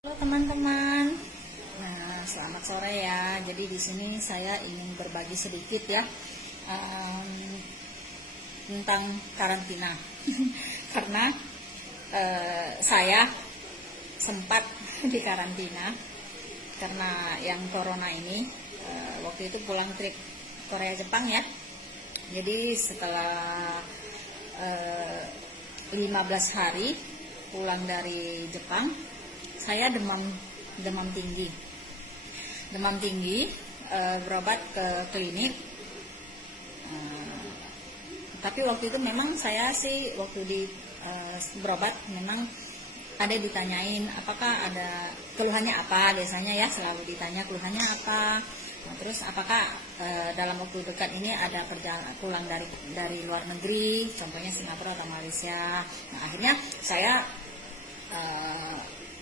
Halo teman-teman. Nah, selamat sore ya. Jadi di sini saya ingin berbagi sedikit ya tentang karantina. Karena saya sempat di karantina karena yang corona ini. Waktu itu pulang trip Korea Jepang ya. Jadi setelah 15 hari pulang dari Jepang, saya demam tinggi, berobat ke klinik. Tapi waktu itu memang saya sih waktu berobat memang ada ditanyain apakah ada keluhannya apa, biasanya ya selalu ditanya keluhannya apa. Nah, terus apakah dalam waktu dekat ini ada perjalanan pulang dari luar negeri, contohnya Singapura atau Malaysia. Nah, akhirnya saya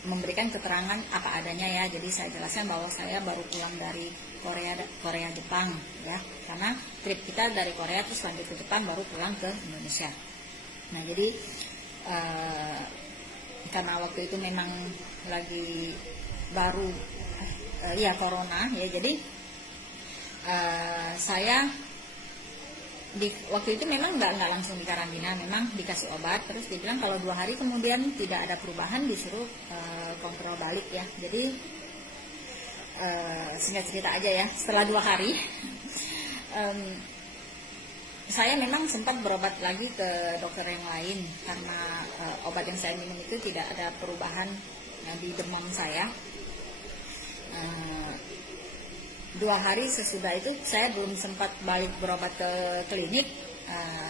memberikan keterangan apa adanya ya. Jadi saya jelaskan bahwa saya baru pulang dari Korea Jepang ya, karena trip kita dari Korea terus lanjut ke Jepang baru pulang ke Indonesia. Nah, jadi karena waktu itu memang lagi baru ya corona ya, jadi saya waktu itu memang nggak langsung dikarantina, memang dikasih obat, terus dibilang kalau 2 hari kemudian tidak ada perubahan disuruh kontrol balik ya. Jadi singkat cerita aja ya, setelah 2 hari saya memang sempat berobat lagi ke dokter yang lain karena obat yang saya minum itu tidak ada perubahan di demam saya. 2 hari sesudah itu saya belum sempat balik berobat ke klinik.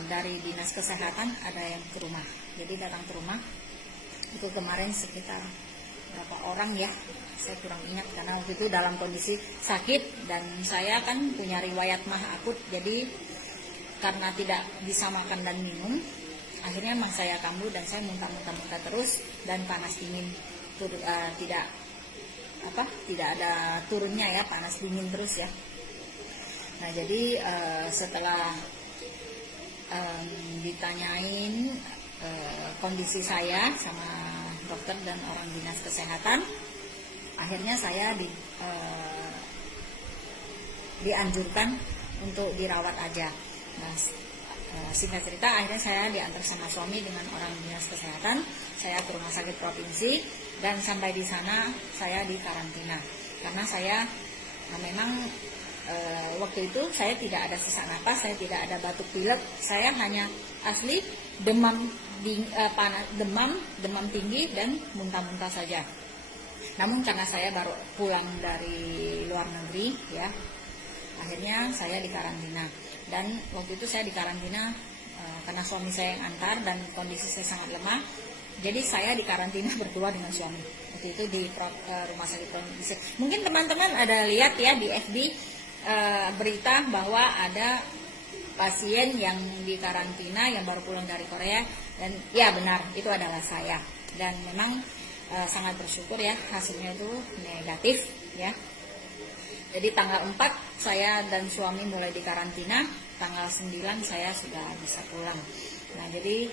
Dari dinas kesehatan ada yang ke rumah, jadi datang ke rumah itu kemarin sekitar berapa orang ya, saya kurang ingat karena waktu itu dalam kondisi sakit dan saya kan punya riwayat mah akut. Jadi karena tidak bisa makan dan minum, akhirnya memang saya kambuh dan saya muntah-muntah terus dan panas dingin, tidak ada turunnya ya, panas dingin terus ya. Nah, jadi setelah ditanyain kondisi saya sama dokter dan orang dinas kesehatan, akhirnya saya dianjurkan untuk dirawat aja. Nah, singkat cerita akhirnya saya diantar sama suami dengan orang dinas kesehatan, saya ke rumah sakit provinsi dan sampai di sana saya dikarantina karena saya memang waktu itu saya tidak ada sesak napas, saya tidak ada batuk pilek, saya hanya asli demam tinggi dan muntah-muntah saja. Namun karena saya baru pulang dari luar negeri ya, akhirnya saya dikarantina. Dan waktu itu saya dikarantina karena suami saya yang antar dan kondisi saya sangat lemah. Jadi saya dikarantina berdua dengan suami. Waktu itu di rumah sakit provinsi. Mungkin teman-teman ada lihat ya di FB berita bahwa ada pasien yang dikarantina yang baru pulang dari Korea, dan ya benar itu adalah saya. Dan memang sangat bersyukur ya hasilnya itu negatif ya. Jadi tanggal 4 saya dan suami mulai dikarantina, tanggal 9 saya sudah bisa pulang. Nah, jadi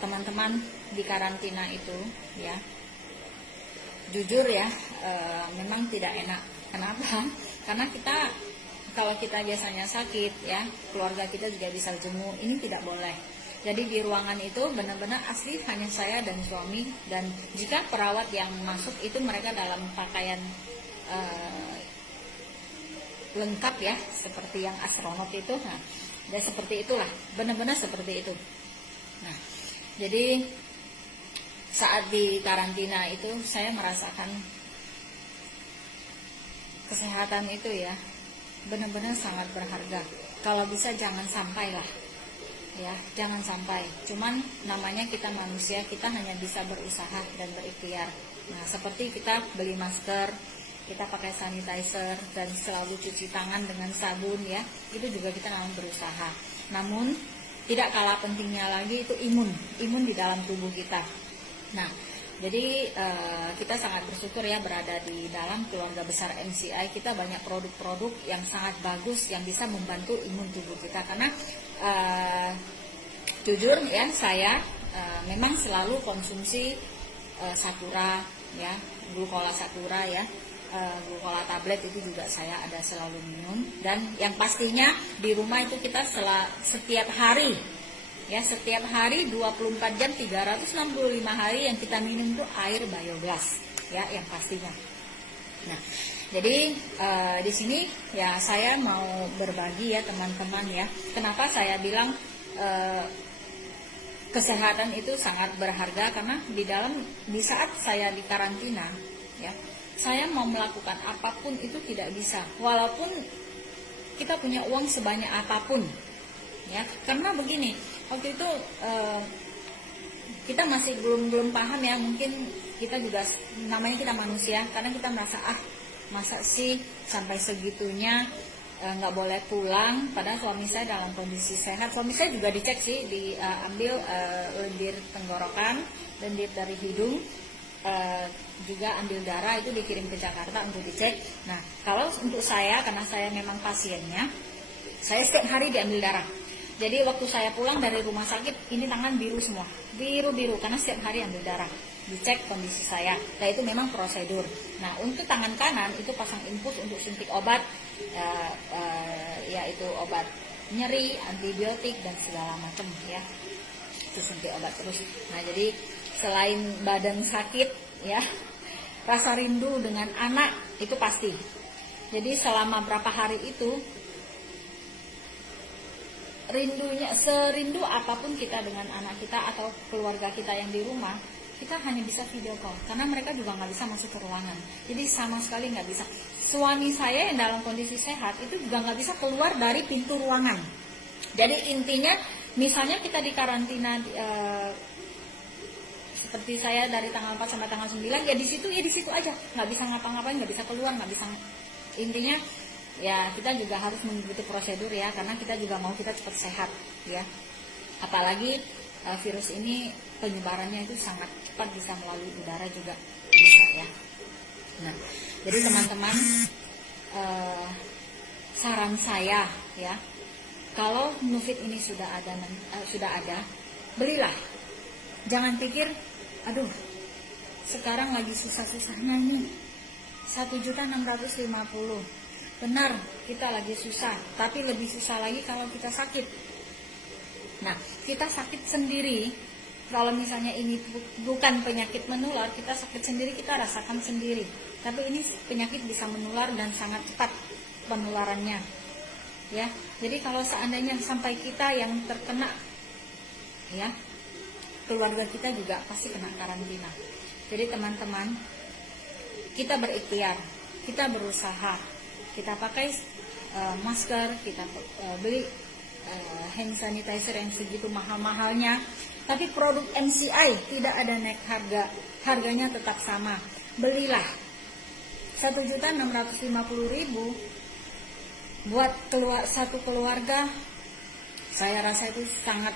teman-teman di karantina itu ya, jujur ya, memang tidak enak. Kenapa? Karena kalau kita biasanya sakit ya, keluarga kita juga bisa jenguk, ini tidak boleh. Jadi di ruangan itu benar-benar asli hanya saya dan suami, dan jika perawat yang masuk itu mereka dalam pakaian lengkap ya, seperti yang astronot itu. Nah, dan seperti itulah, benar-benar seperti itu. Nah, jadi saat di karantina itu saya merasakan kesehatan itu ya benar-benar sangat berharga. Kalau bisa jangan sampai lah ya, jangan sampai. Cuman namanya kita manusia, kita hanya bisa berusaha dan berikhtiar. Nah, seperti kita beli masker, kita pakai sanitizer dan selalu cuci tangan dengan sabun ya, itu juga kita memang berusaha. Namun tidak kalah pentingnya lagi itu imun di dalam tubuh kita. Nah, jadi kita sangat bersyukur ya berada di dalam keluarga besar MCI. Kita banyak produk-produk yang sangat bagus yang bisa membantu imun tubuh kita. Karena jujur ya, saya memang selalu konsumsi Sakura ya, glukola sakura ya, glukola tablet itu juga saya ada selalu minum. Dan yang pastinya di rumah itu kita setiap hari ya, setiap hari 24 jam 365 hari yang kita minum itu air biogas ya, yang pastinya. Nah, jadi di sini ya saya mau berbagi ya teman-teman ya, kenapa saya bilang kesehatan itu sangat berharga, karena di saat saya di karantina ya, saya mau melakukan apapun itu tidak bisa, walaupun kita punya uang sebanyak apapun ya. Karena begini, waktu itu kita masih belum paham ya, mungkin kita juga namanya kita manusia, karena kita merasa masa sih sampai segitunya nggak boleh pulang, padahal suami saya dalam kondisi sehat. Suami saya juga dicek sih, diambil lendir tenggorokan, lendir dari hidung, juga ambil darah, itu dikirim ke Jakarta untuk dicek. Nah, kalau untuk saya, karena saya memang pasiennya, saya setiap hari diambil darah. Jadi waktu saya pulang dari rumah sakit, ini tangan biru semua, biru-biru, karena setiap hari ambil darah, dicek kondisi saya. Nah, itu memang prosedur. Nah, untuk tangan kanan itu pasang infus untuk suntik obat, yaitu obat nyeri, antibiotik dan segala macam ya, itu suntik obat terus. Nah, jadi selain badan sakit ya, rasa rindu dengan anak itu pasti. Jadi selama berapa hari itu, rindunya, serindu apapun kita dengan anak kita atau keluarga kita yang di rumah, kita hanya bisa video call, karena mereka juga nggak bisa masuk ke ruangan. Jadi sama sekali nggak bisa. Suami saya yang dalam kondisi sehat itu juga nggak bisa keluar dari pintu ruangan. Jadi intinya, misalnya kita di karantina seperti saya dari tanggal 4 sampai tanggal 9, ya di situ aja, nggak bisa ngapa-ngapain, nggak bisa keluar, nggak bisa. Intinya ya kita juga harus mengikuti prosedur ya, karena kita juga mau kita cepat sehat ya. Apalagi virus ini penyebarannya itu sangat cepat, bisa melalui udara juga bisa ya. Nah, jadi teman-teman, saran saya ya, kalau Nufit ini sudah ada, belilah. Jangan pikir, aduh sekarang lagi susah-susahnya nih, 1.650.000. Benar, kita lagi susah, tapi lebih susah lagi kalau kita sakit. Nah, kita sakit sendiri, kalau misalnya ini bukan penyakit menular, kita sakit sendiri, kita rasakan sendiri. Tapi ini penyakit bisa menular dan sangat cepat penularannya. Ya, jadi kalau seandainya sampai kita yang terkena, ya, keluarga kita juga pasti kena karantina. Jadi teman-teman, kita berikhtiar, kita berusaha, kita pakai masker, kita beli hand sanitizer yang segitu mahal-mahalnya, tapi produk MCI tidak ada naik harga, harganya tetap sama. Belilah 1.650.000 buat satu keluarga, saya rasa itu sangat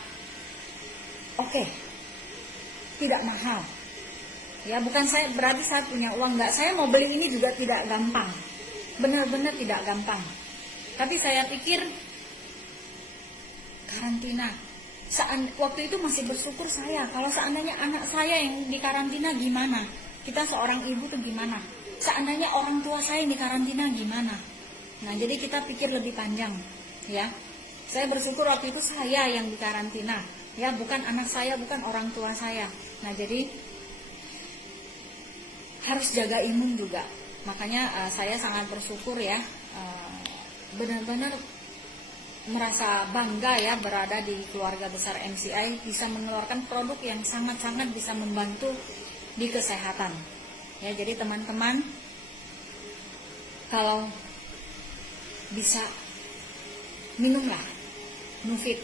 oke. Tidak mahal ya, bukan saya berarti saya punya uang, enggak, saya mau beli ini juga tidak gampang, benar-benar tidak gampang. Tapi saya pikir karantina, waktu itu masih bersyukur saya, kalau seandainya anak saya yang di karantina gimana, kita seorang ibu tuh gimana, seandainya orang tua saya yang di karantina gimana. Nah, jadi kita pikir lebih panjang ya. Saya bersyukur waktu itu saya yang di karantina ya, bukan anak saya, bukan orang tua saya. Nah, jadi harus jaga imun juga. Makanya saya sangat bersyukur ya, benar-benar merasa bangga ya berada di keluarga besar MCI, bisa mengeluarkan produk yang sangat-sangat bisa membantu di kesehatan. Ya, jadi teman-teman, kalau bisa minumlah Nufit.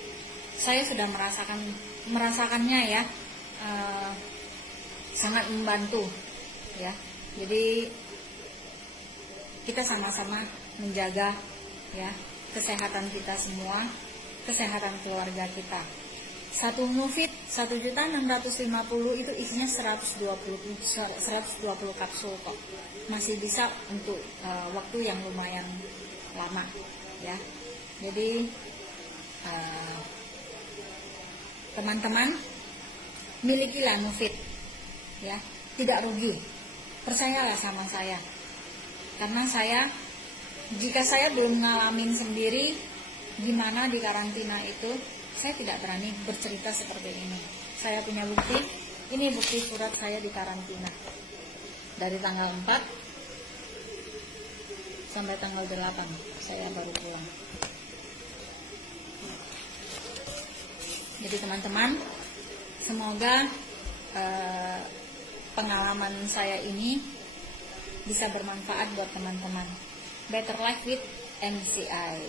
Saya sudah merasakannya ya, sangat membantu ya. Jadi kita sama-sama menjaga ya kesehatan kita semua, kesehatan keluarga kita. Satu Nufit 1.650.000 itu isinya 120 kapsul kok. Masih bisa untuk waktu yang lumayan lama ya. Jadi teman-teman, milikilah Nufit ya, tidak rugi. percayalah sama saya, karena jika saya belum ngalamin sendiri gimana di karantina itu, saya tidak berani bercerita seperti ini. Saya punya bukti, ini bukti surat saya di karantina dari tanggal 4 sampai tanggal 8 saya baru pulang. Jadi teman-teman, semoga pengalaman saya ini bisa bermanfaat buat teman-teman. Better Life with MCI.